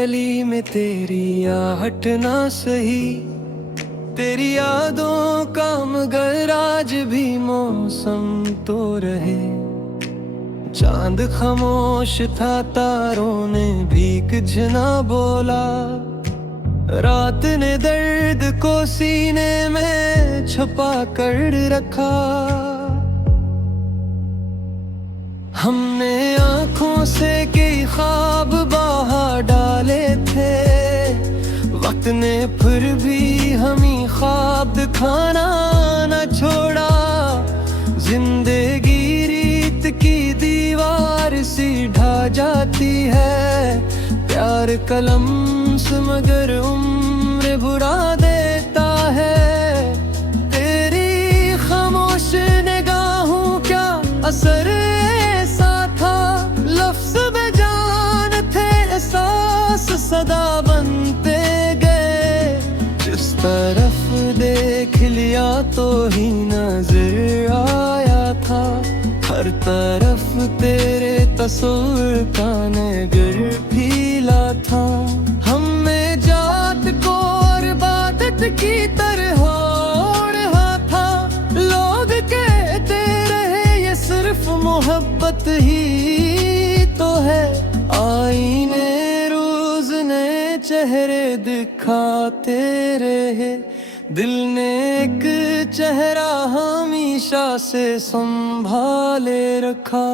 गली में तेरी आहट ना सही, तेरी यादों का मगर आज भी मौसम तो रहे। चांद खामोश था, तारों ने भी कुछ ना बोला। रात ने दर्द को सीने में छुपा कर रखा। हमने आँखों से कई ख्वाब बहा डाले थे, वक्त ने फिर भी हमी ख्वाब दिखाना न छोड़ा। जिंदगी रीत की दीवार सी ढा जाती है, प्यार कलम से मगर उम्र भुरा देता है। तेरी खामोश निगाहों क्या असर ऐसा था, लफ्ज़ बेजान थे, एहसास सदा बनते गए। जिस तरफ देख लिया तो ही नजर आया था, हर तरफ तेरे तस्वीर का नगर फीला था। हमें जात को और इबादत की तरह ओढ़ा था, लोग कहते रहे ये सिर्फ मोहब्बत ही तो है। आईने रोज नए चेहरे दिखाते रहे, दिल ने एक चेहरा हमेशा से संभाले रखा।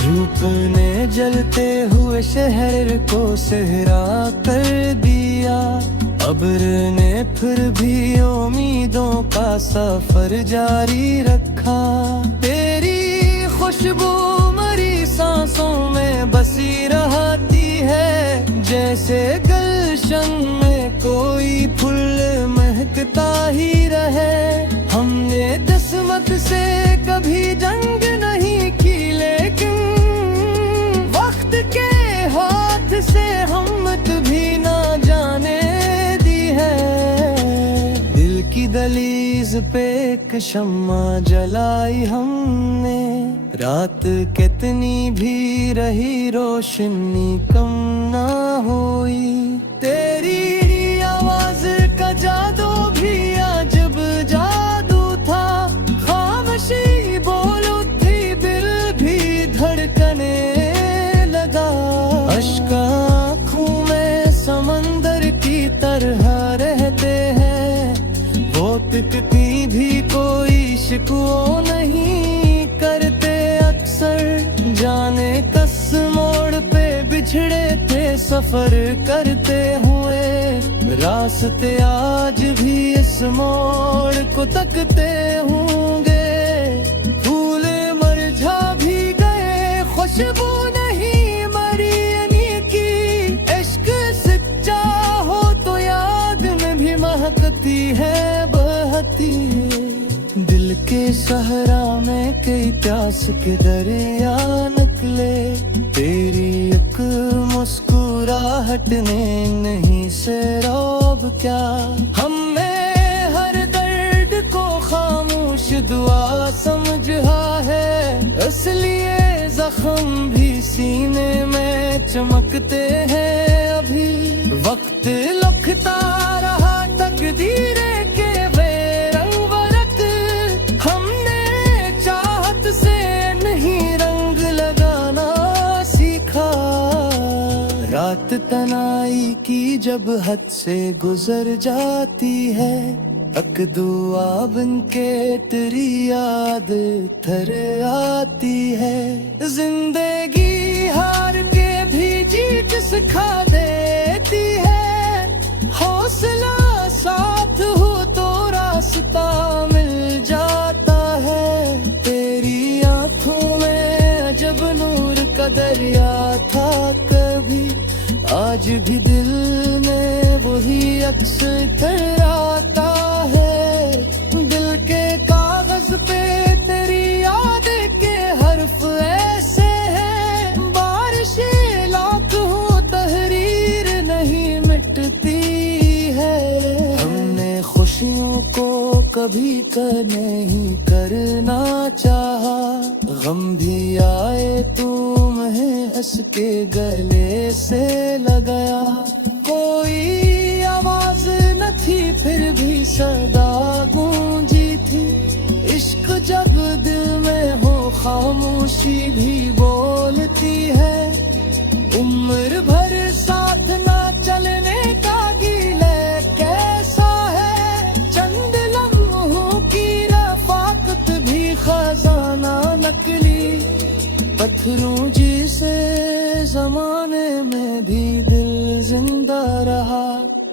धूप ने जलते हुए शहर को सहरा कर दिया, अब्र ने फिर भी उम्मीदों का सफर जारी रखा। तेरी खुशबू मरी सांसों में बसी रहती है, जैसे गुलशन में कोई फूल महकता ही रहे। हमने किस्मत से कभी जंग नहीं की, लेकिन वक्त के हाथ से हिम्मत भी ना जाने दी है। दिल की दहलीज पे एक शम्मा जलाई हमने, रात कितनी भी रही रोशनी कम ना हुई। तेरी आवाज का जादू भी अजब जादू था, खामोशी बोल उठी, दिल भी धड़कने लगा। अश्क आँखों में समंदर की तरह रहते हैं, वो तिकती भी कोई शिकवा नहीं करते। अक्सर जाने कस मोड़ पे बिछड़े थे सफर करते हुए, रास्ते आज भी इस मोड़ को तकते होंगे। फूले मुरझा भी गए, खुशबू नहीं मरी यानी की। इश्क सच्चा हो तो याद में भी महकती है, बहती। दिल के सहरा में कई प्यास के दरिया निकले, तेरी एक मुस्कुराहट ने नहीं से रौब क्या। हमने हर दर्द को खामोश दुआ समझा है, इसलिए जख्म भी सीने में चमकते हैं अभी। वक्त लखता रहा तकदीर के बेरंग वरक, हमने चाहत से नहीं रंग लगाना सीखा। रात तनाई की जब हद से गुजर जाती है, तक दुआ बन के तेरी याद थर आती है। जिंदगी हार के भी जीत सिखा देती है, हौसला साथ हो तो रास्ता मिल जाता है। तेरी आंखों में अजब नूर का दरिया था कभी, आज भी दिल में वही अक्स आता है। दिल के कागज पे तेरी याद के हर्फ ऐसे हैं, बारिशें लाख हो तहरीर नहीं मिटती है। कभी नहीं करना चाहा। गम भी आए तुम्हें हंस के गले से लगाया। कोई आवाज न थी फिर भी सदा गूंजी थी। इश्क जब दिल में हो खामोशी भी बोलती है। उम्र भर साथ ना चलने का गीले कैसा है। चंद लम्हों की रफाकत भी खजाना नकली। पत्थरों जिसे जमाने में भी दिल जिंदा रहा।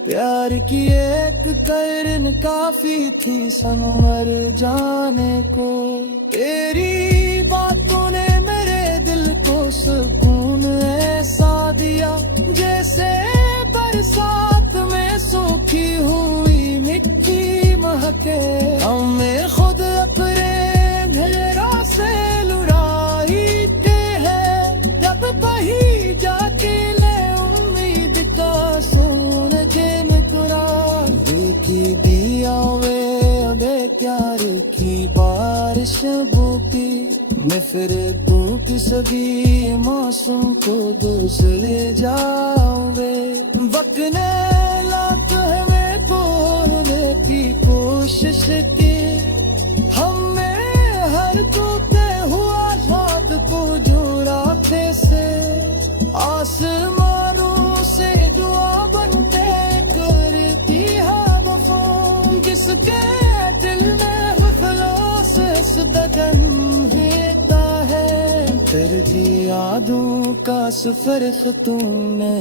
प्यार की एक करन काफी थी संग मर जाने को। तेरी बातों ने मेरे दिल को सुकून ऐसा दिया। जैसे बरसात में सूखी हुई मिट्टी महके। हमें खुद अपने अंधेरों से लुराते हैं। जब कहीं जाके ले उम्मीद का सूरज मुस्कुरा। देखी दिया वे अबे प्यार की बारिश बुकी। मैं फिर तू की सभी मौसम को दूसरे जाओगे। बकने लात हमें बोलने की कोशिश की। हमें हर टूटे हुआ रात को जोड़ा थे से। आसमानों से दुआ बनते करती है वफा। जिसके दिल में खलास सदगन होता है। दर्द यादों का सफर तूने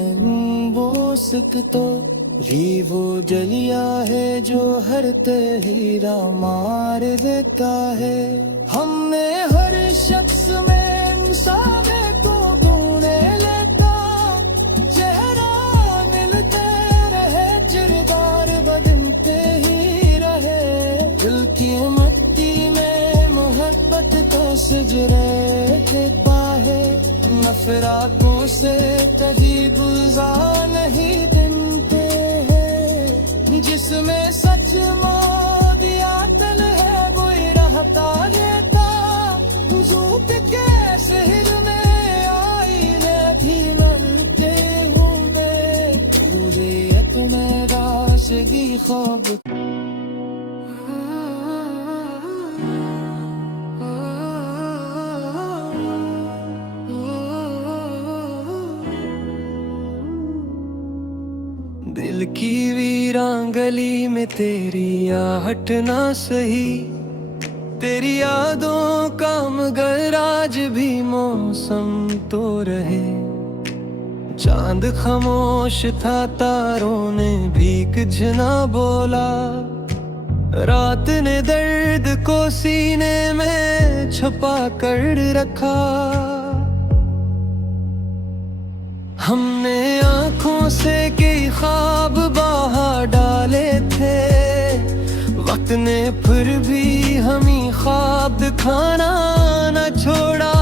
वो सकतो। री वो जलिया है जो हर तहीरा मार देता है। हमने हर शख्स में इंसाने को ढूंढे लेता। चेहरा मिलते रहे किरदार बदलते ही रहे। दिल की मिट्टी में मोहब्बत का सजरे देता है। नफरतों से कहीं गुजार नहीं देते हैं। जिसमें सच दिया तल है वो रहता देता। ज़ूत के शहर में आई मैं भी मरते हूँ। मैं पूरे तुम्हें राशगी ख्वाब। दिल की वीरान गली में तेरी आहट ना सही। तेरी यादों का मगर आज भी मौसम तो रहे। चांद खामोश था तारों ने भी कुछ ना बोला। रात ने दर्द को सीने में छुपा कर रखा। हमने आँखों से कई ख्वाब बहा डाले थे। वक्त ने फिर भी हमें ख्वाब दिखाना न छोड़ा।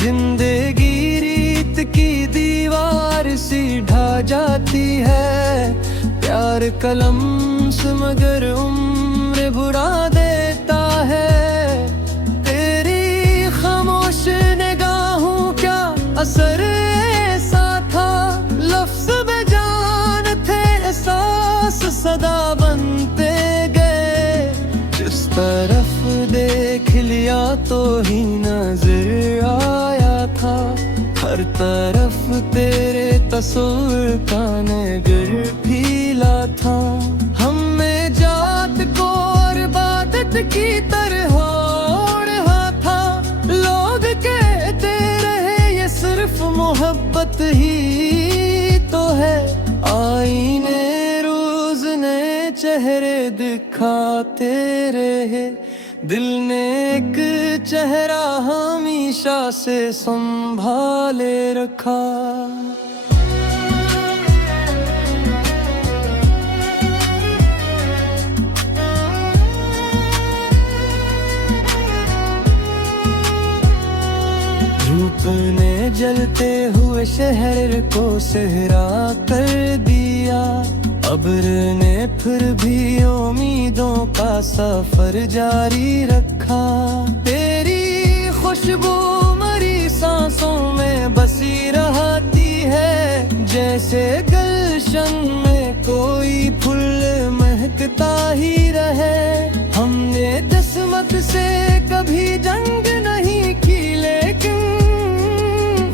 जिंदगी रीत की दीवार सी ढा जाती है। प्यार कलम से मगर उम्र बुरा देता है। तेरी खामोश निगाहों क्या असर सदा बनते गए। जिस तरफ देख लिया तो ही नजर आया था। हर तरफ तेरे तस्वीर का नगर फीला था। हमें जात को और इबादत की तरह ओढ़ा था। लोग कहते रहे ये सिर्फ मोहब्बत ही तो है। आईने चेहरे दिखाते रहे। दिल ने एक चेहरा हमेशा से संभाले रखा। धूप ने जलते हुए शहर को सहरा कर दिया। अब्र ने फिर भी उम्मीदों का सफर जारी रखा। तेरी खुशबू मरी सांसों में बसी रहती है, जैसे गुलशन में कोई फूल महकता ही रहे। हमने किस्मत से कभी जंग नहीं की, लेकिन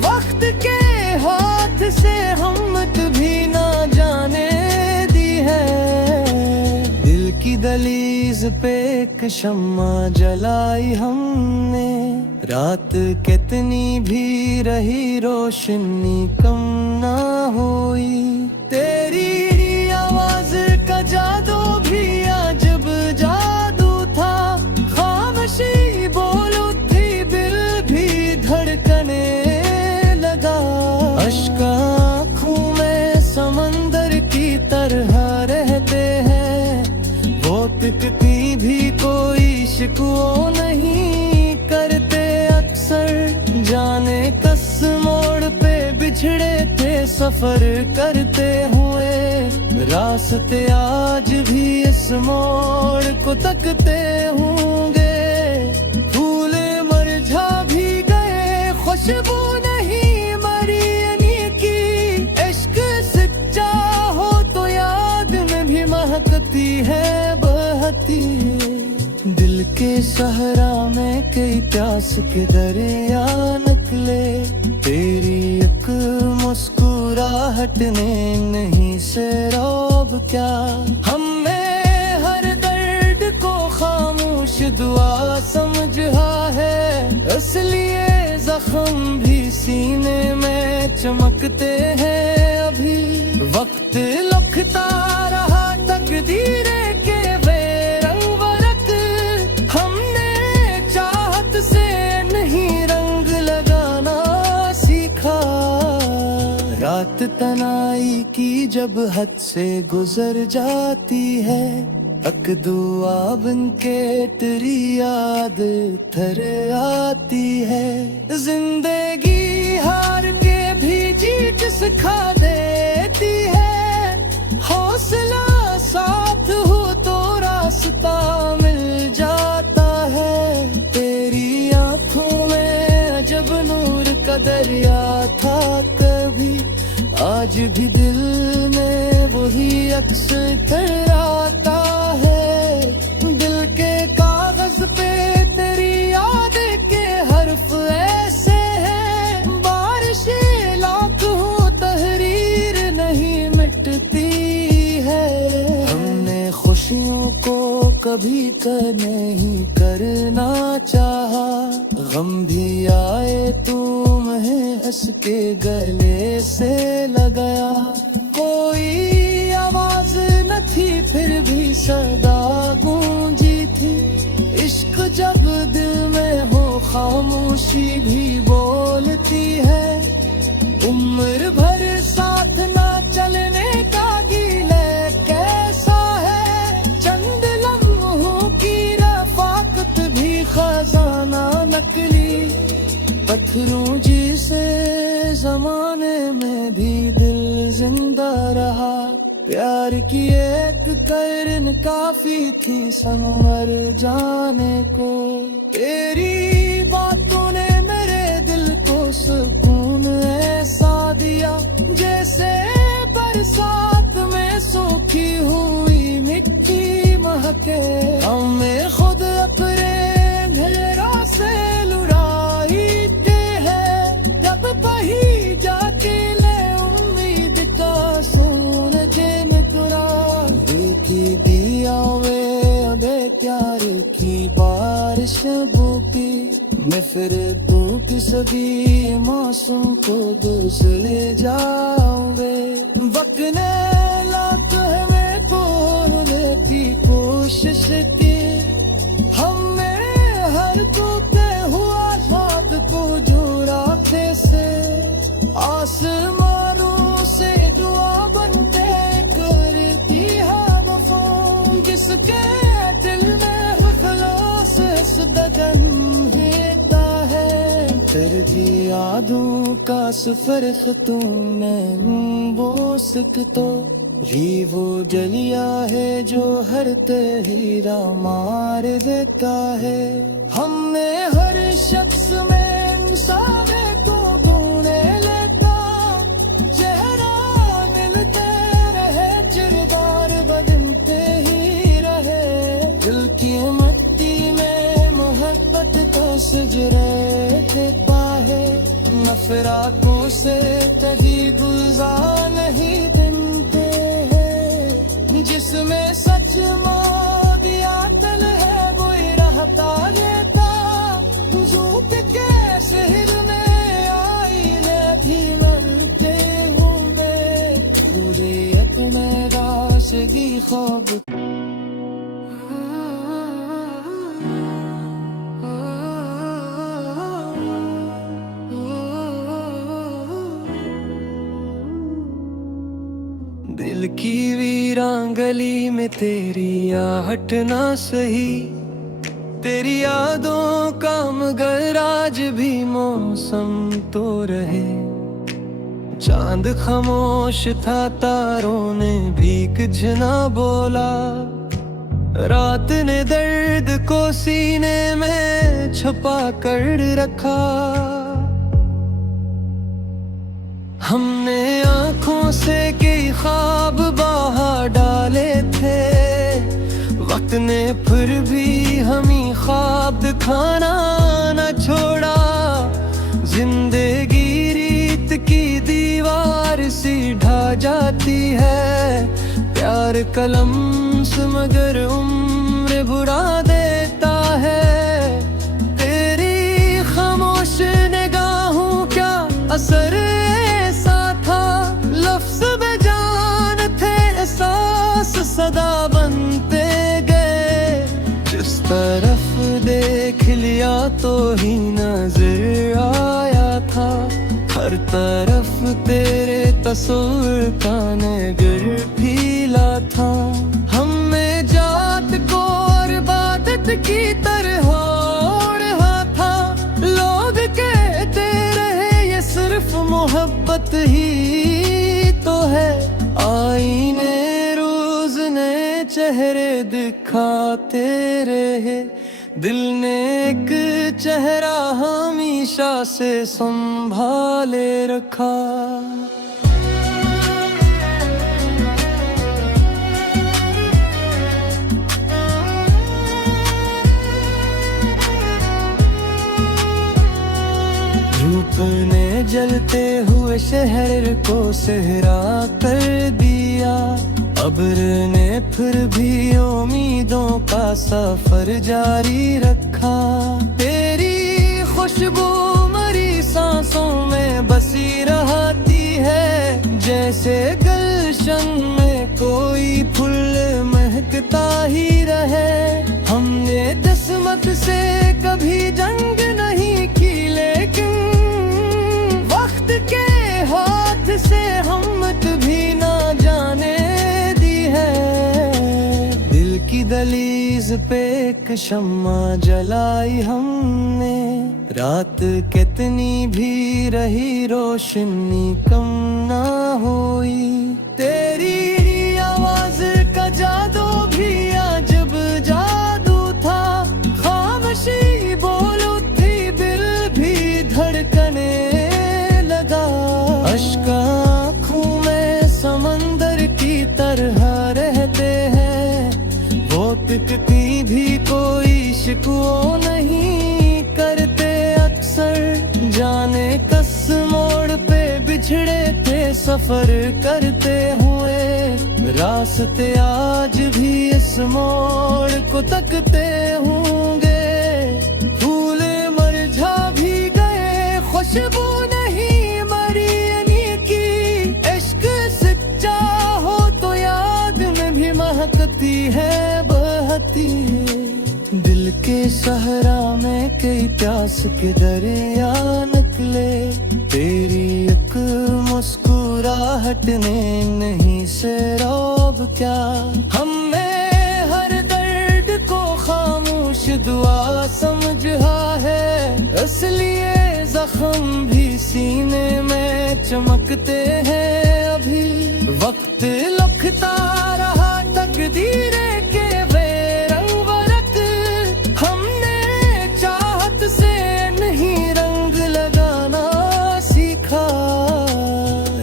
वक्त के हाथ से हिम्मत भी ना जाने दी है। दिल की दहलीज पे एक शम्मा जलाई हमने, रात कितनी भी रही रोशनी कम ना हुई। तेरी आवाज का जादू भी अजब जादू था, खामोशी बोल उठी दिल भी धड़कने लगा। अश्क आँखों में समंदर की तरह रहते हैं, वो तिकती भी कोई शिकवा नहीं करते। अक्सर जाने कस मोड़ पे बिछड़े थे सफर करते हुए, रास्ते आज भी इस मोड़ को तकते होंगे। फूले मुरझा भी गए, खुशबू नहीं मरी यानी की। इश्क सच्चा हो तो याद में भी महकती है, बहती। दिल के सहरा में कई प्यास के दरिया निकले, तेरी एक मुस्कुराहट ने नहीं से रौब क्या। हमने हर दर्द को खामोश दुआ समझा है, इसलिए जख्म भी सीने में चमकते हैं अभी। वक्त लखता रहा तकदीरे के बेरंग वरक, हमने चाहत से नहीं रंग लगाना सीखा। रात तनाई की जब हद से गुजर जाती है, अक दुआ बन के तेरी याद थर आती है। जिंदगी हार के भी जीत सिखा देती है, हौसला साथ हो तो रास्ता मिल जाता है। तेरी आंखों में अजब नूर का दरिया था कभी, आज भी दिल में वही अक्स ठहराता है। दिल के कागज पे तेरी याद के हर्फ ऐसे हैं, बारिशें लाख हो तहरीर नहीं मिटती है। हमने खुशियों को कभी तय नहीं करना चाहा, गम भी आए तुम्हें हंस के गले से लगाया। कोई आवाज न थी फिर भी सदा गूंजी थी, इश्क जब दिल में हो खामोशी भी बोलती है। उम्र भर साथ ना चलने का गीले कैसा है, चंद लम्हों की रफाकत भी खजाना नकली। पत्थरों जिसे जमाने में भी दिल जिंदा रहा, प्यार की एक करन काफी थी संवर जाने को। तेरी बातों ने मेरे दिल को सुकून ऐसा दिया, जैसे बरसात में सूखी हुई मिट्टी महके। हमें खुद अपने अंधेरों से लुढ़ाते हैं, जब वही जाके ले उम्मीद का सूरज निकला। देखी दिया वे अबे प्यार की बारिश बूटी, मैं फिर तू की सभी मासूम को दूसरे जाओगे। बकने लात हमें बोलने की कोशिश की, हमने हर टूटे हुआ बात को जोड़ा से। आसमानों से दुआ बनते करती है वफा, जिसके दिल में खलास दगन होता है। तरजी यादों का सफर तूने वो सिक तो ये वो जलिया है जो हर तहीरा मार देता है। हमने हर शख्स में इंसाने को ढूंढे लेता, चेहरा मिलते रहे किरदार बदलते ही रहे। दिल की मिट्टी में मोहब्बत तो सजरे देता है, नफरातों से तही गुलजार नहीं बनते हैं। जिसमें सच दिया तल है वही रहता लेता, झूठ के शहर में आईने भी मरते होंगे। पूरे अपने राशगी ख्वाब दिल की वीरान गली में तेरी आहट ना सही, तेरी यादों का मगर आज भी मौसम तो रहे। चांद खामोश था, तारों ने भी कुछ ना बोला, रात ने दर्द को सीने में छुपा कर रखा। हमने आँखों से कई ख्वाब बाहर डाले थे, वक्त ने फिर भी हमें ख्वाब दिखाना न छोड़ा। जिंदगी रीत की दीवार सी ढा जाती है, प्यार कलम से मगर उम्र बुरा देता है। तेरी खामोश निगाहों क्या असर सदा बनते गए। जिस तरफ देख लिया तो ही नजर आया था, हर तरफ तेरे तस्वीर का नगर फीला था। हमें जात को और इबादत की तरह ओढ़ा था, लोग कहते रहे ये सिर्फ मोहब्बत ही तो है। आईने चेहरे दिखाते रहे, दिल ने एक चेहरा हमेशा से संभाले रखा। धूप ने जलते हुए शहर को सहरा कर दिया, अब्र ने फिर भी उम्मीदों का सफर जारी रखा। तेरी खुशबू मरी सांसों में बसी रहती है, जैसे गुलशन में कोई फूल महकता ही रहे। हमने किस्मत से कभी जंग नहीं की, लेकिन वक्त के हाथ से हिम्मत भी ना जाने दहलीज पे एक शम्मा जलाई हमने, रात कितनी भी रही रोशनी कम ना हुई। तेरी आवाज का जादू भी अजब जादू था, खामोशी बोल उठी दिल भी धड़कने लगा। अश्क आँखों में समंदर की तरह रहते हैं, टिकती भी कोई शिकवा नहीं करते अक्सर। जाने कस मोड़ पे बिछड़े थे सफर करते हुए, रास्ते आज भी इस मोड़ को तकते होंगे। फूल मुरझा भी गए, खुशबू नहीं मरी की, इश्क सच्चा हो तो याद में भी महकती है। दिल के सहरा में कई प्यास के दरिया निकले, तेरी एक मुस्कुराहट ने नहीं से रौब क्या। हमें हर दर्द को खामोश दुआ समझा है, इसलिए जख्म भी सीने में चमकते हैं। अभी वक्त लिखता रहा तकदीरे के बेरंग वरक। हमने चाहत से नहीं रंग लगाना सीखा।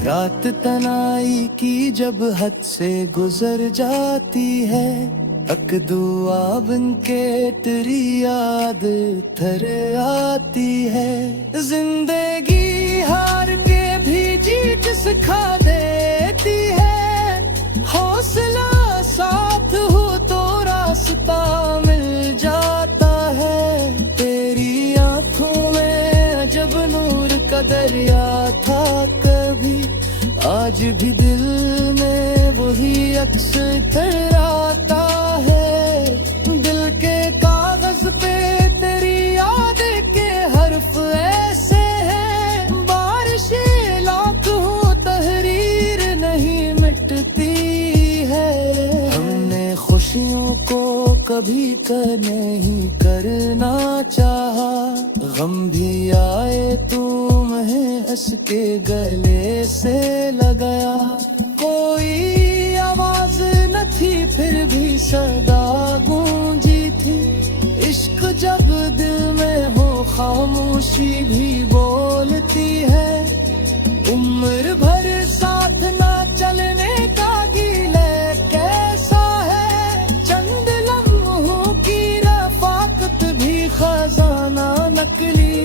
रात तनाई की जब हद से गुजर जाती है, अक दुआ बन के तेरी याद थर आती है। जिंदगी हार के भी जीत सिखा देती है। हौसला साथ हो तो रास्ता मिल जाता है। तेरी आंखों में अजब नूर का दरिया था कभी, आज भी दिल में वही अक्स ठहराता है। दिल के कागज पे तेरी याद के हर्फ ऐसे हैं, बारिशें लाख हो तहरीर नहीं मिटती है। हमने खुशियों को कभी नहीं करना चाहा, गम भी आए तुम्हें हंस के गले से लगाया। कोई आवाज न थी फिर भी सदा गूंजी थी। इश्क जब दिल में हो खामोशी भी बोलती है। उम्र भर साथ ना चलने का गीले कैसा है, चंद लम्हों की रफाकत भी खजाना नकली।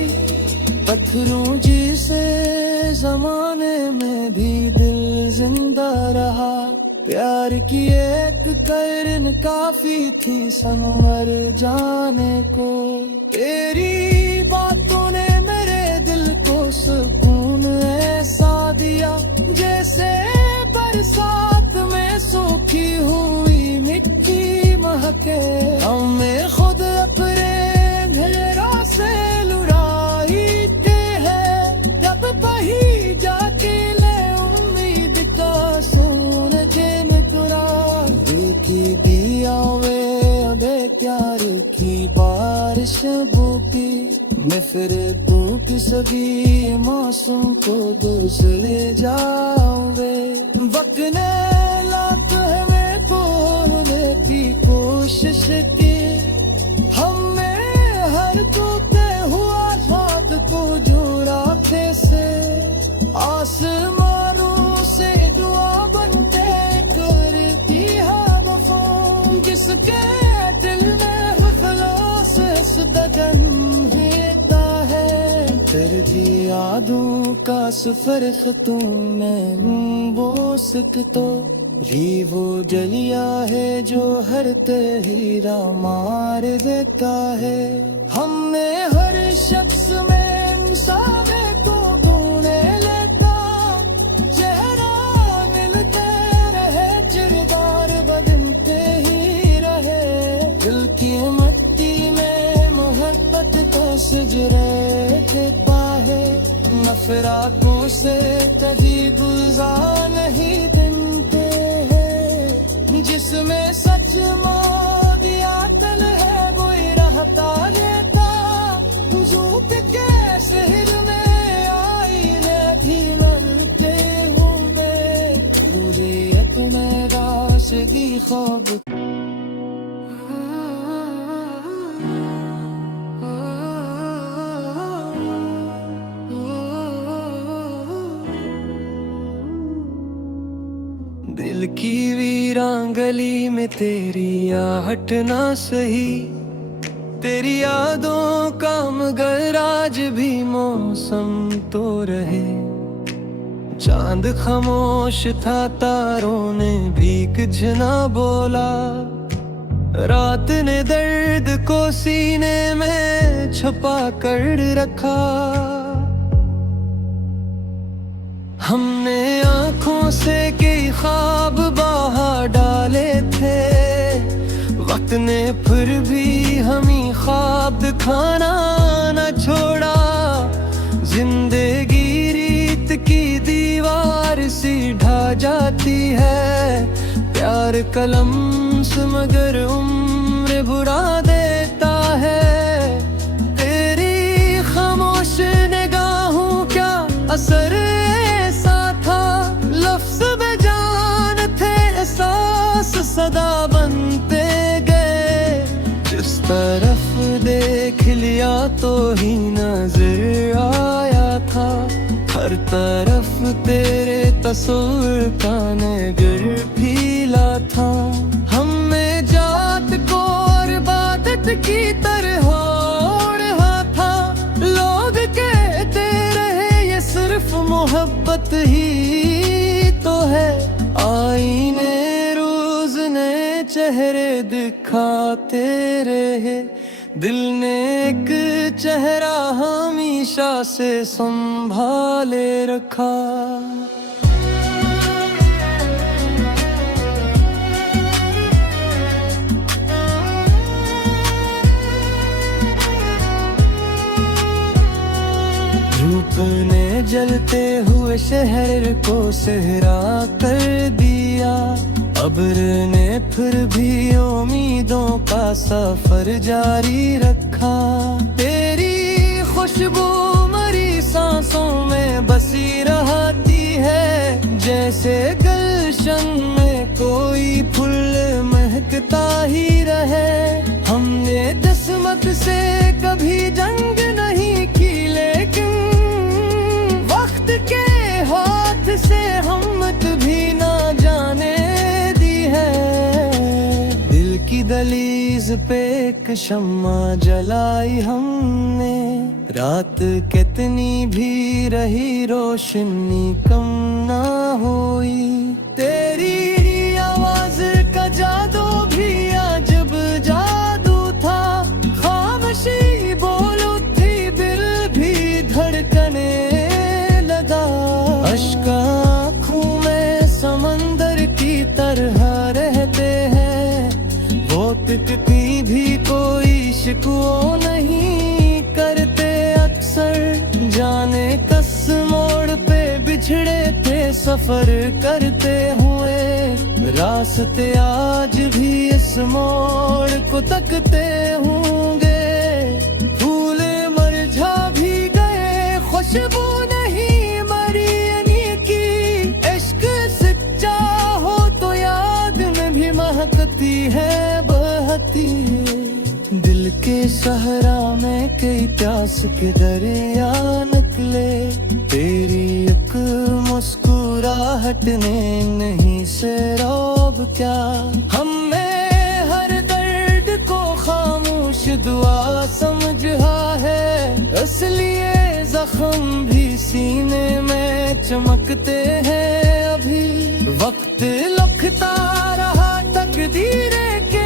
पत्थरों जिसे जमाने में भी दिल जिंदा रहा, प्यार की एक करन काफी थी संवर जाने को। तेरी बातों ने मेरे दिल को सुकून ऐसा दिया, जैसे बरसात में सूखी हुई मिट्टी महके। हमें खुद अपने घेरों से लुढ़ाते हैं, जब वही जाके ले उम्मीद का सूरज निकला। देखी दिया वे अबे प्यार की बारिश बूटी, मैं फिर तू की सभी मासूम को दोष ले जाओगे। वक्त ने लात हमें बोलने की कोशिश की, हमने हर टूटे हुआ बात को जोड़ा थे से। आसमानों से दुआ बनते करती है वफा, जिसके दिल में खलास दगन देता है। तरजी यादों का सफर खतूने वो सिकतो, भी वो जलिया है जो हर तहीरा मार देता है। हमने हर शख्स में मुसावे को ढूंढे लेता, चेहरा मिलते रहे किरदार बदलते ही रहे। दिल की मट्टी में मोहब्बत का सजरे देता है, नफरतों से कभी गुजार नहीं बनते हैं। जिसमें सच मौदियातन है वही रहता रहता, झूठ के शहर में आईने भी मरते होंगे। पूरे तुम्हें राशगी ख्वाब दिल की वीरान गली में तेरी आहट ना सही। तेरी यादों का मगर आज भी मौसम तो रहे। चांद खामोश था तारों ने भी कुछ ना बोला, रात ने दर्द को सीने में छुपा कर रखा। हमने आँखों से कई ख्वाब बहा डाले थे, वक्त ने फिर भी हमें ख्वाब दिखाना न छोड़ा। जिंदगी रीत की दीवार सी ढा जाती है, प्यार कलम से मगर उम्र बुरा देता है। तेरी खामोश निगाहों क्या असर ऐसा था, लफ्ज़ बेजान थे तो ही नजर आया था, हर तरफ तेरे तस्वीर का नगर फीला था। हमें जात को और इबादत की तरह ओढ़ा था, लोग कहते रहे ये सिर्फ मोहब्बत ही तो है। आईने रोज नए चेहरे दिखाते रहे, दिल ने एक चेहरा हमेशा से संभाले रखा। धूप ने जलते हुए शहर को सहरा कर दिया, अब्र ने फिर भी उम्मीदों का सफर जारी रखा। तेरी खुशबू मरी सांसों में बसी रहती है, जैसे गुलशन में कोई फूल महकता ही रहे। हमने किस्मत से कभी जंग नहीं की, लेकिन वक्त के हाथ से हिम्मत भी ना जाने दहलीज पे एक शम्मा जलाई हमने, रात कितनी भी रही रोशनी कम ना हुई। तेरी आवाज का जादू भी अजब जादू था, खामोशी बोल उठी दिल भी धड़कने लगा। अश्क आँखों में समंदर की तरह रहते हैं, टूटती भी कोई शिकवा नहीं करते अक्सर। जाने कस मोड़ पे बिछड़े थे सफर करते हुए, रास्ते आज भी इस मोड़ को तकते होंगे। फूल मुरझा भी गए, खुशबू नहीं मरी यानी की। इश्क सच्चा हो तो याद में भी महकती है दिल के सहरा में कई प्यास के दरिया निकले, तेरी एक मुस्कुराहट ने नहीं से रौब क्या। हमें हर दर्द को खामोश दुआ समझा है, इसलिए जख्म भी सीने में चमकते हैं अभी। वक्त लखता रहा तकदीर के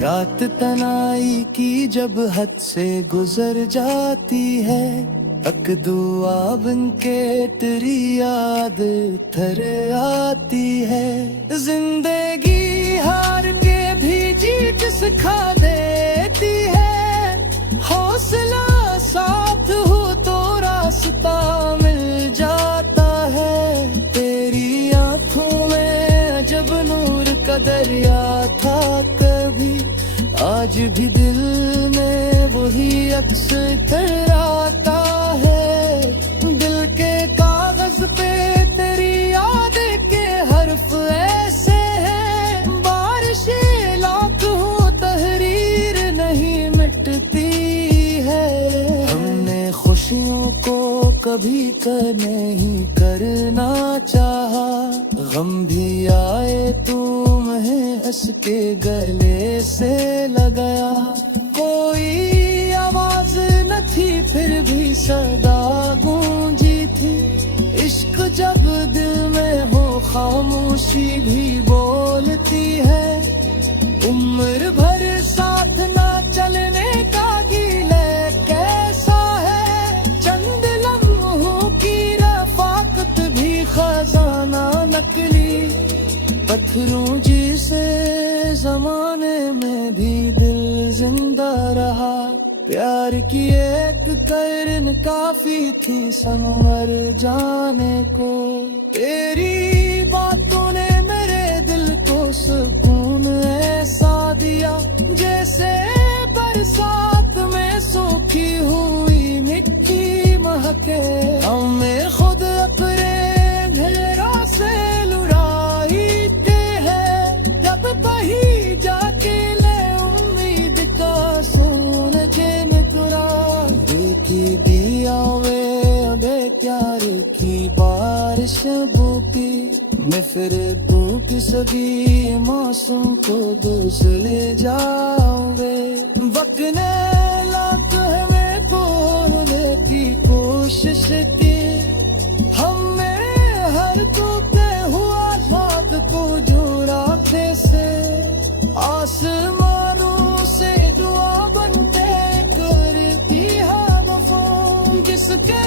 रात तनाई की जब हद से गुजर जाती है, तक दुआ बन के तेरी याद थर आती है। जिंदगी हार के भी जीत सिखा देती है, हौसला साथ हो तो रास्ता मिल जाता है। तेरी आंखों में अजब नूर का दरिया था कभी, आज भी दिल में वही अक्स आता है। दिल के कागज पे तेरी याद के हर्फ ऐसे हैं, बारिशें लाख हो तहरीर नहीं मिटती है। हमने खुशियों को कभी नहीं करना चाहा, गम भी आए तुम्हें हंस के गले से लगाया। कोई आवाज न थी फिर भी सदा गूंजी थी, इश्क जब दिल में हो खामोशी भी बोलती है। उम्र भर साथ ना चलने का गीले कैसा है, चंद लम्हों की रफाकत भी खजाना नकली। पत्थरों जिसे जमाने में भी दिल जिंदा रहा, प्यार की एक करन काफी थी संवर जाने को। तेरी बातों ने मेरे दिल को सुकून ऐसा दिया, जैसे बरसात में सूखी हुई मिट्टी महके। हमें खुद अपने अंधेरों से लबों की नफरतों की सभी मौसम को दूस ले जाओगे। वक्त ने लाख हमें बोलने की कोशिश की, हमें हर टूटे हुआ बात को जोड़ा थे से। आसमानों से दुआ बनते करती है वफा, जिसके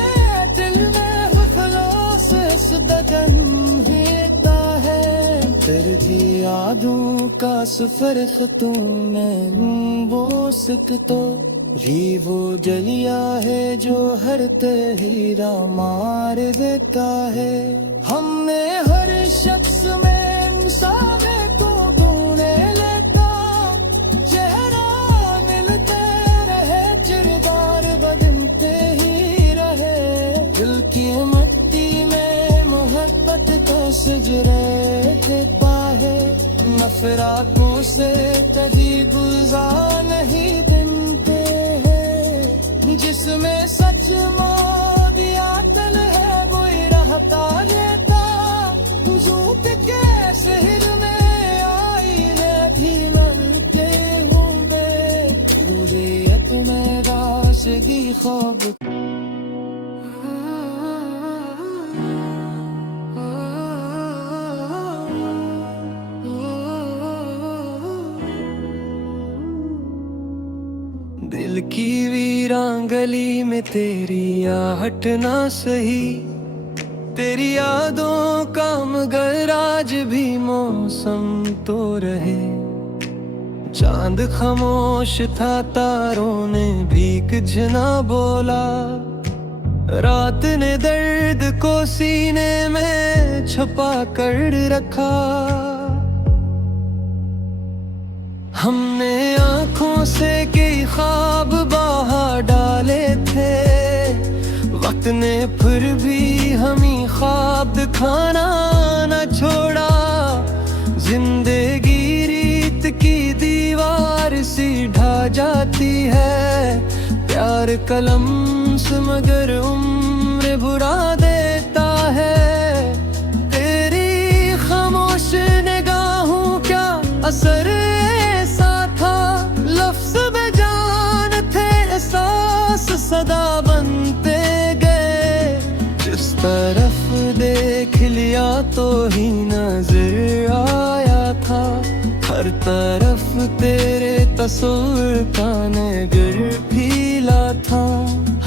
दिल में खलास दगन होता है। दर्दी यादों का सफर खतों में वो सिक तो भी वो जलिया है जो हर तहरीरा मार देता है। हमने हर शख्स में इंसाने को ढूंढे लेता, चेहरा मिलते रहे किरदार बदलते ही रहे। दिल की मिट्टी में मोहब्बत का सजरे देता है, नफरतों से कभी गुजार नहीं बनते हैं। जिसमें सच मोदिया तल है वो रहता रहता, झूठ के शहर में आईने भी मरते होंगे। पूरे तुम्हें राशगी ख्वाब दिल की वीरान गली में तेरी आहट ना सही, तेरी यादों का मगर आज भी मौसम तो रहे। चांद खामोश था तारों ने भी कुछ ना बोला, रात ने दर्द को सीने में छुपा कर रखा। हमने आँखों से कई ख्वाब बहा डाले थे, वक्त ने फिर भी हमें ख्वाब दिखाना न छोड़ा। जिंदगी रीत की दीवार सी ढा जाती है, प्यार कलम से मगर उम्र भुरा देता है। तेरी खामोश निगाहों क्या असर सदा बनते गए। जिस तरफ देख लिया तो ही नजर आया था, हर तरफ तेरे तस्वीर का नगर फीला था।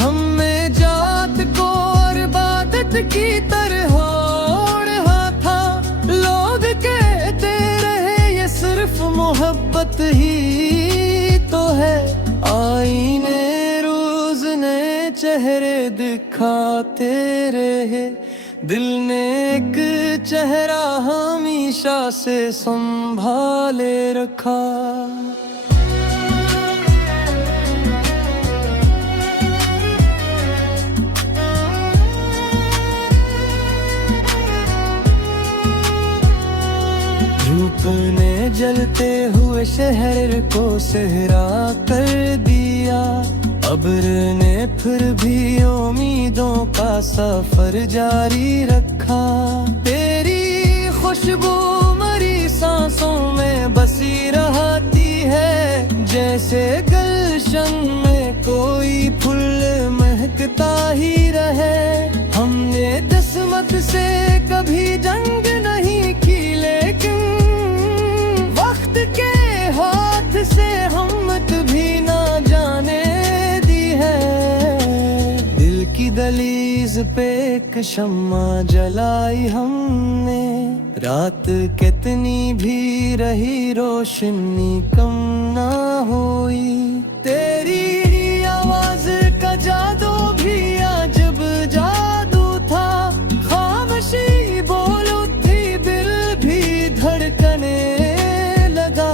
हमें जात को और इबादत की तरह ओढ़ा था, लोग कहते रहे ये सिर्फ मोहब्बत ही तो है। आईने चेहरे दिखाते रहे, दिल ने एक चेहरा हमेशा से संभाले रखा। धूप ने जलते हुए शहर को सहरा कर दिया, अब्र ने फिर भी उम्मीदों का सफर जारी रखा। तेरी खुशबू मरी सांसों में बसी रहती है, जैसे गुलशन में कोई फूल महकता ही रहे। हमने किस्मत से कभी जंग नहीं की, लेकिन वक्त के हाथ से हिम्मत भी ना जाने दहलीज पे एक शम्मा जलाई हमने, रात कितनी भी रही रोशनी कम ना हुई। तेरी आवाज का जादू भी अजब जादू था, खामोशी बोल उठी दिल भी धड़कने लगा।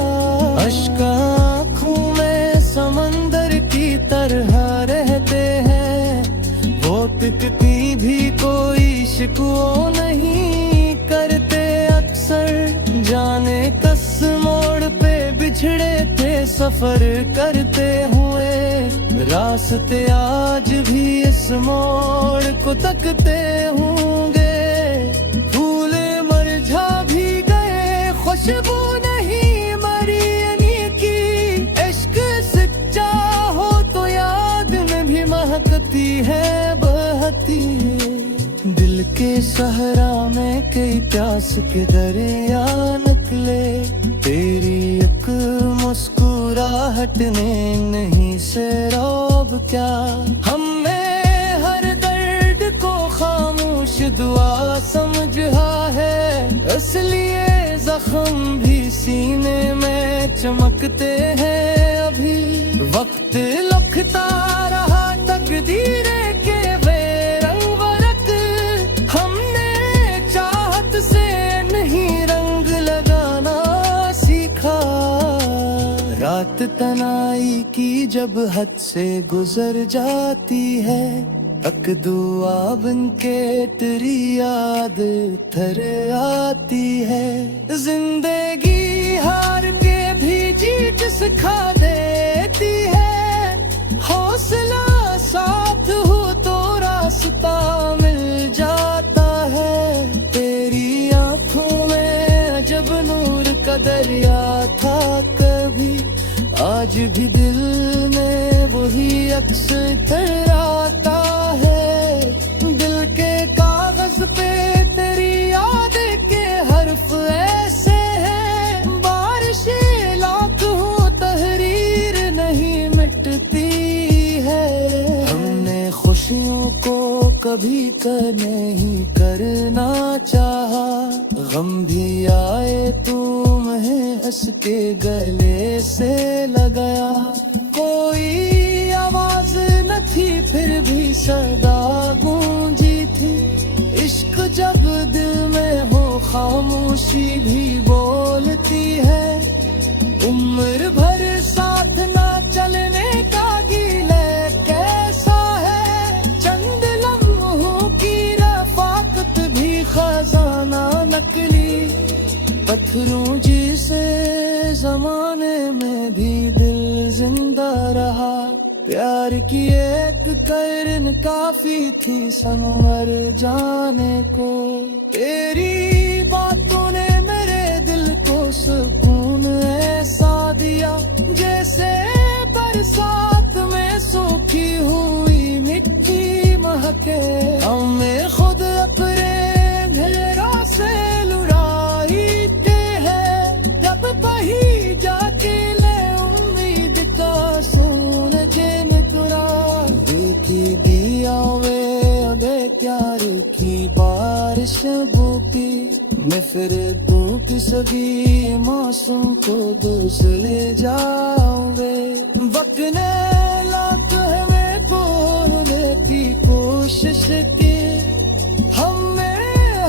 अश्क आँखों में समंदर की तरह रहते हैं, टिकती भी कोई शिकवा नहीं करते अक्सर। जाने कस मोड़ पे बिछड़े थे सफर करते हुए, रास्ते आज भी इस मोड़ को तकते होंगे। खुशबू नहीं मरी यानी की। इश्क सच्चा हो तो याद में भी महकती है, बहती है। दिल के सहरा में कई प्यास के दरिया निकले, तेरी एक मुस्कुराहट ने नहीं से रौब क्या। हमने हर दर्द को खामोश दुआ समझा है, इसलिए जख्म भी सीने में चमकते हैं अभी। वक्त लखता रहा तकदीरें के बेरंग बरक, हमने चाहत से नहीं रंग लगाना सीखा। रात तनाई की जब हद से गुजर जाती है, तक दुआ बन के तेरी याद थर आती है। जिंदगी हार के भी जीत सिखा देती है, हौसला साथ हो तो रास्ता मिल जाता है। तेरी आंखों में अजब नूर का दरिया था कभी, आज भी दिल में वही अक्स आता है। दिल के कागज पे तेरी याद के हर्फ ऐसे हैं, बारिशें लाख हो तहरीर नहीं मिटती है। हमने खुशियों को कभी नहीं करना चाहा, गम भी आए तुम्हें हंस के गले से लगाया। कोई आवाज न थी फिर भी सदा गूंजी थी, इश्क जब दिल में हो खामोशी भी बोलती है। उम्र भर साथ ना चलने का गीले कैसा है, चंद लम्हों की रफाकत भी खजाना नकली। पत्थरों जिसे जमाने में भी दिल जिंदा रहा, प्यार की एक करन काफी थी संवर जाने को। तेरी बातों ने मेरे दिल को सुकून ऐसा दिया, जैसे बरसात में सूखी हुई मिट्टी महके। हमें खुद अपने अंधेरों से लुढ़ाते हैं, जब कहीं जाके ले उम्मीद का सूरज निकला। देखी दिया वे अबे प्यार की बारिश बुकी, मैं फिर तू की सभी मौसम को दूसरे जाओगे। वक्त ने लाख हमें बोलने की कोशिश की, हमने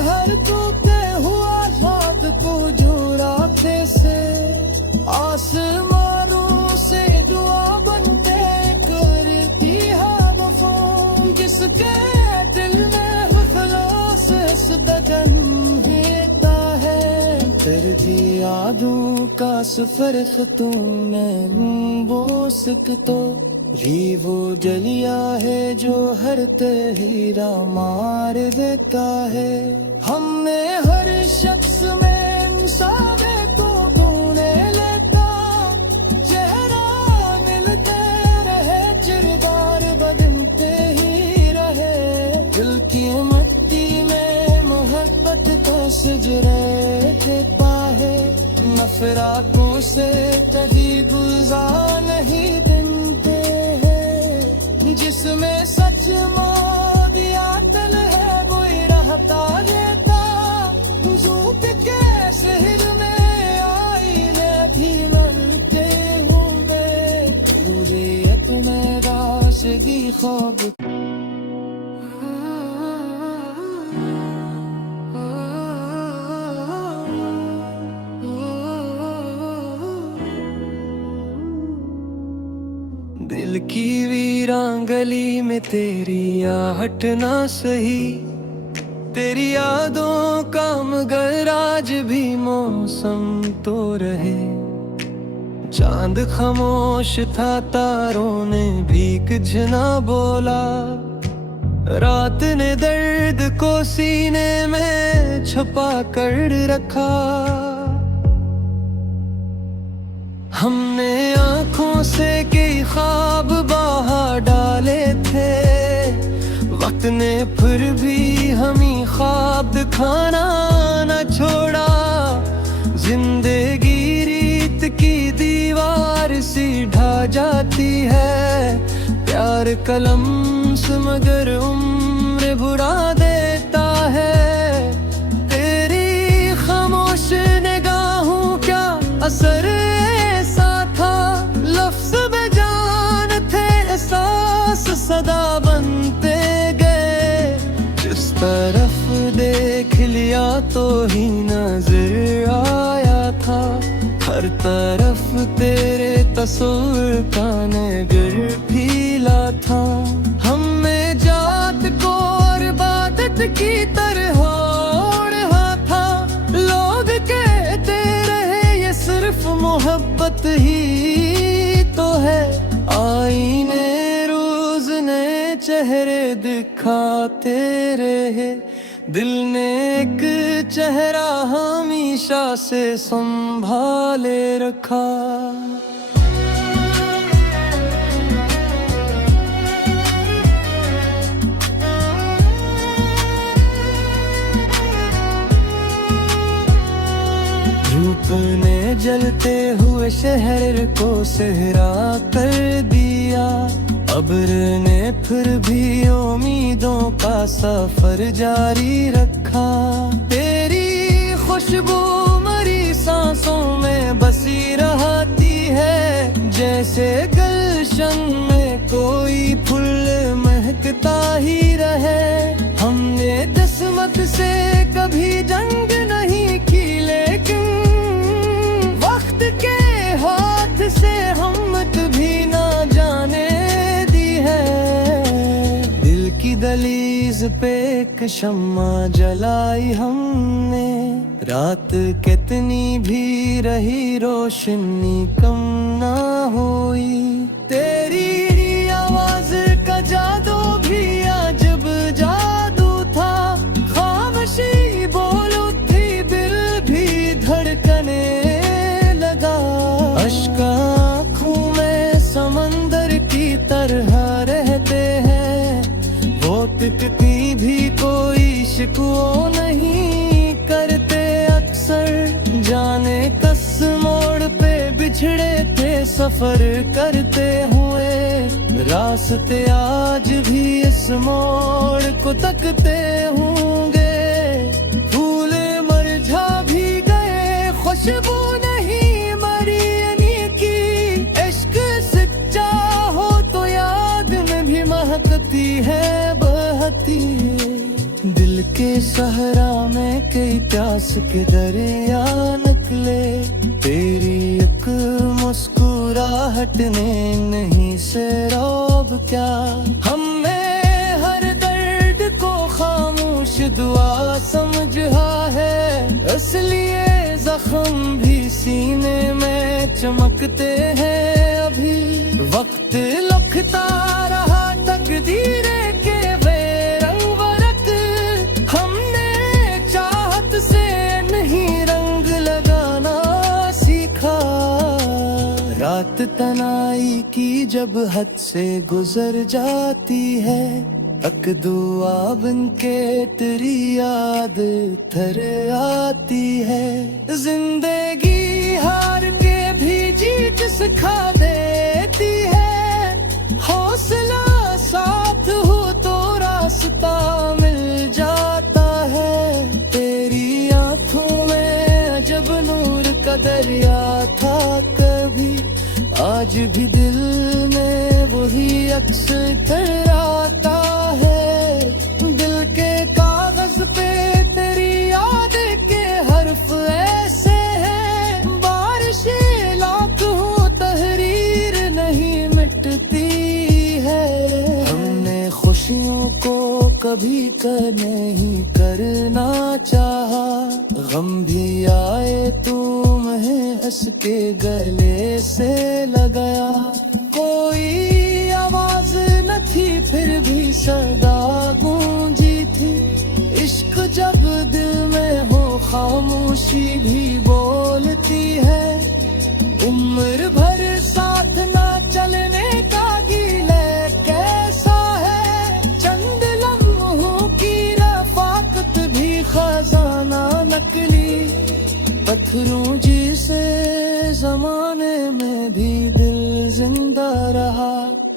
हर टूटे हुआ हाथ को जोड़ा कैसे। आसमानों से दुआ बनते करती है वफा, जिसके दिल में खलास सदा जन्मता है। तेरी यादों का सफर तुमने वो तो भी वो जलिया है जो हर तहीरा मार देता है। हमने हर शख्स में इंसाने को ढूंढे लेता, चेहरा मिलते रहे किरदार बदलते ही रहे। दिल की मट्टी में मोहब्बत का सजरे देता है, नफरातों से कहीं गुलजार नहीं बनते हैं। जिसमें सच दिया तल है वो रहता देता, झूठ के शहर में आईने भी मरते होंगे। बुरियत में राशगी ख्वाब दिल की वीरान गली में तेरी आहट ना सही, तेरी यादों का मगर आज भी मौसम तो रहे। चांद खामोश था तारों ने भी कुछ ना बोला, रात ने दर्द को सीने में छुपा कर रखा। हमने आँखों से कई ख्वाब बहा डाले थे, वक्त ने फिर भी हमें ख्वाब दिखाना न छोड़ा। जिंदगी रीत की दीवार सी ढा जाती है, प्यार कलम से मगर उम्र बुरा देता है। तेरी खामोश निगाहों क्या असर ऐसा था, लफ्ज़ बेजान थे एहसास सदा बनते गए। जिस तरफ देख लिया तो ही नजर आया था, हर तरफ तेरे तस्वीर का नगर फीला था। हमें जात को और इबादत की तरह ओढ़ा था, लोग कहते रहे ये सिर्फ मोहब्बत ही तो है। आईने रोज नए चेहरे दिखाते रहे, दिल ने एक चेहरा हमेशा से संभाले रखा। धूप ने जलते हुए शहर को सहरा कर दिया, अब्र ने फिर भी उम्मीदों का सफर जारी रखा। तेरी खुशबू मरी सांसों में बसी रहती है, जैसे गुलशन में कोई फूल महकता ही रहे। हमने किस्मत से कभी जंग नहीं की, लेकिन वक्त के हाथ से हिम्मत भी ना जाने दी है। दिल की दहलीज पे एक शम्मा जलाई हमने, रात कितनी भी रही रोशनी कम ना हुई। तेरी आवाज का जादू भी अजब जादू था, खामोशी बोल उठी दिल भी धड़कने लगा। अश्क आँखों में समंदर की तरह रहते हैं, वो तितली भी कोई शिकवा नहीं करते। अक्सर जाने कस मोड़ पे बिछड़े थे सफर करते हुए, रास्ते आज भी इस मोड़ को तकते होंगे। फूल मुरझा भी गए, खुशबू नहीं मरी यानी की। इश्क सच्चा हो तो याद में भी महकती है, बहती है। दिल के सहरा में कई प्यास के दरिया निकले, तेरी एक मुस्कुराहट ने नहीं से रौब क्या। हमने हर दर्द को खामोश दुआ समझा है, इसलिए जख्म भी सीने में चमकते हैं अभी। वक्त लखता रहा तकदीरे के बेरंग वरक, हमने चाहत से नहीं रंग लगाना सीखा। रात तनाई की जब हद से गुजर जाती है, तक दुआ बन के तेरी याद थर आती है। जिंदगी हार के भी जीत सिखा देती है, हौसला साथ हो तो रास्ता मिल जाता है। तेरी आंखों में अजब नूर का दरिया था कभी, आज भी दिल में वही अक्स ठहराता है। दिल के कागज पे तेरी याद के हर्फ ऐसे हैं, बारिशें लाख हो तहरीर नहीं मिटती है। हमने खुशियों को कभी नहीं करना चाहा, गम भी आए तुम्हें हंस के गले से लगाया। कोई आवाज न थी फिर भी सदा गूंजी थी, इश्क जब दिल में हो खामोशी भी बोलती है। उम्र खजाना नकली पत्थरों जिसे जमाने में भी दिल जिंदा रहा।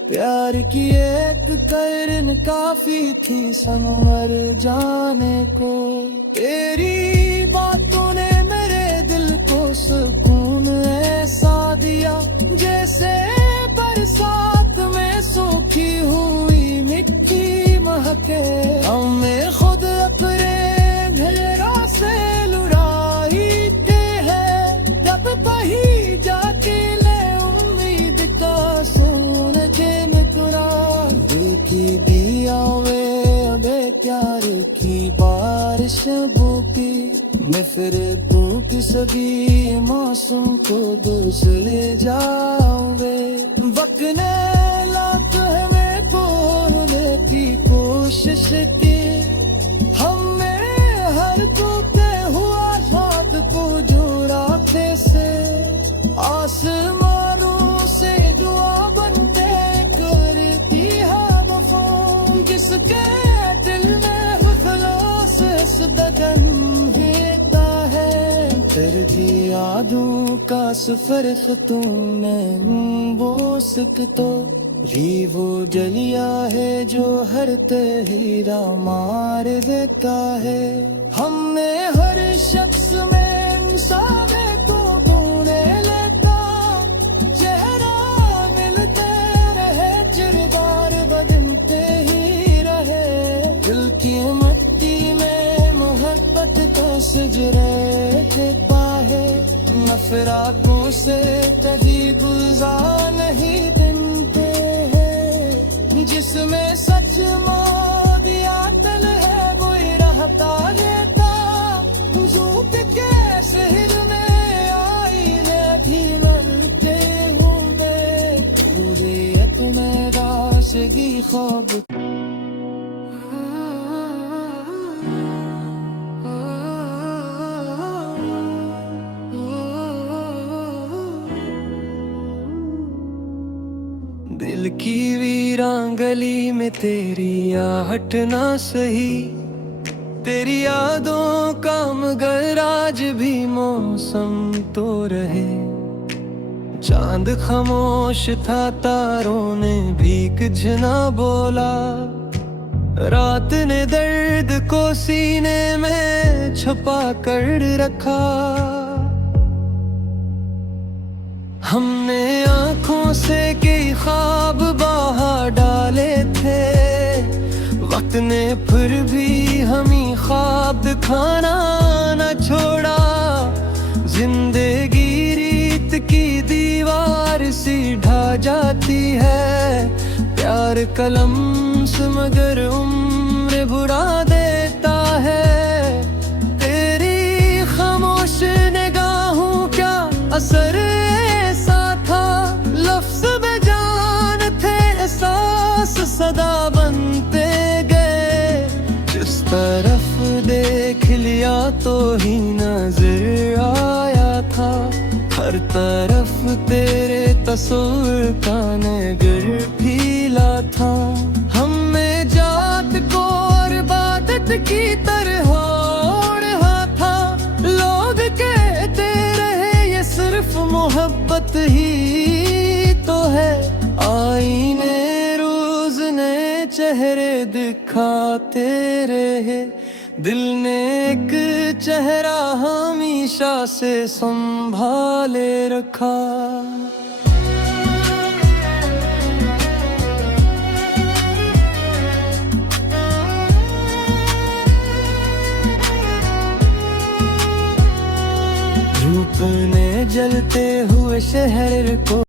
प्यार की एक करन काफी थी संवर जाने को। तेरी बातों ने मेरे दिल को सुकून ऐसा दिया जैसे बरसात में सूखी हुई मिट्टी महके। हमें खुद अपने घेरा से लुढ़ाते हैं जब कहीं जाके ले उम्मीद का सुन के मुकरा। देखी दिया वे अबे प्यार की बारिश बुकी मैं फिर तू किसी मौसम को दूसरे जाऊंगे। बकने लाख हमें बोलने की कोशिश की हमने हर टूटे हुआ हाथ को जोड़ा थे से। आसमानों से दुआ बनते करती है वफा जिसके दिल में खलास दगन हेता है। तेरी यादों का सफर तूने वो सकतो री वो जलिया है जो हर तहीरा मार देता है। हमने हर शख्स में इंसाने को ढूंढे लेता चेहरा मिलते रहे किरदार बदलते ही रहे। दिल की मट्टी में मोहब्बत का सजरे देता है। नफरतों से कहीं गुलजार नहीं बनते हैं जिसमें सच दिया तल है कोई रहता लेता। झूठ के शहर में आईने भी मरते होंगे पूरे तुम्हें राशगी ख्वाब। दिल की वीरान गली में तेरी आहट ना सही। तेरी यादों का मगर आज भी मौसम तो रहे। चांद खामोश था तारों ने भी कुछ ना बोला। रात ने दर्द को सीने में छुपा कर रखा। हमने आँखों से कई ख्वाब बाहर डाले थे। वक्त ने फिर भी हमें ख्वाब दिखाना न छोड़ा। जिंदगी रीत की दीवार सी ढा जाती है। प्यार कलम से मगर उम्र बुरा देता है। तेरी खामोश निगाहों क्या असर सदा बनते गए। जिस तरफ देख लिया तो ही नजर आया था। हर तरफ तेरे तस्वीर का नगर फीला था। हमें जात को और इबादत की तरह ओढ़ा था। लोग कहते रहे ये सिर्फ मोहब्बत ही तो है। आईने चेहरे दिखाते रहे। दिल ने एक चेहरा हमेशा से संभाले रखा। धूप ने जलते हुए शहर को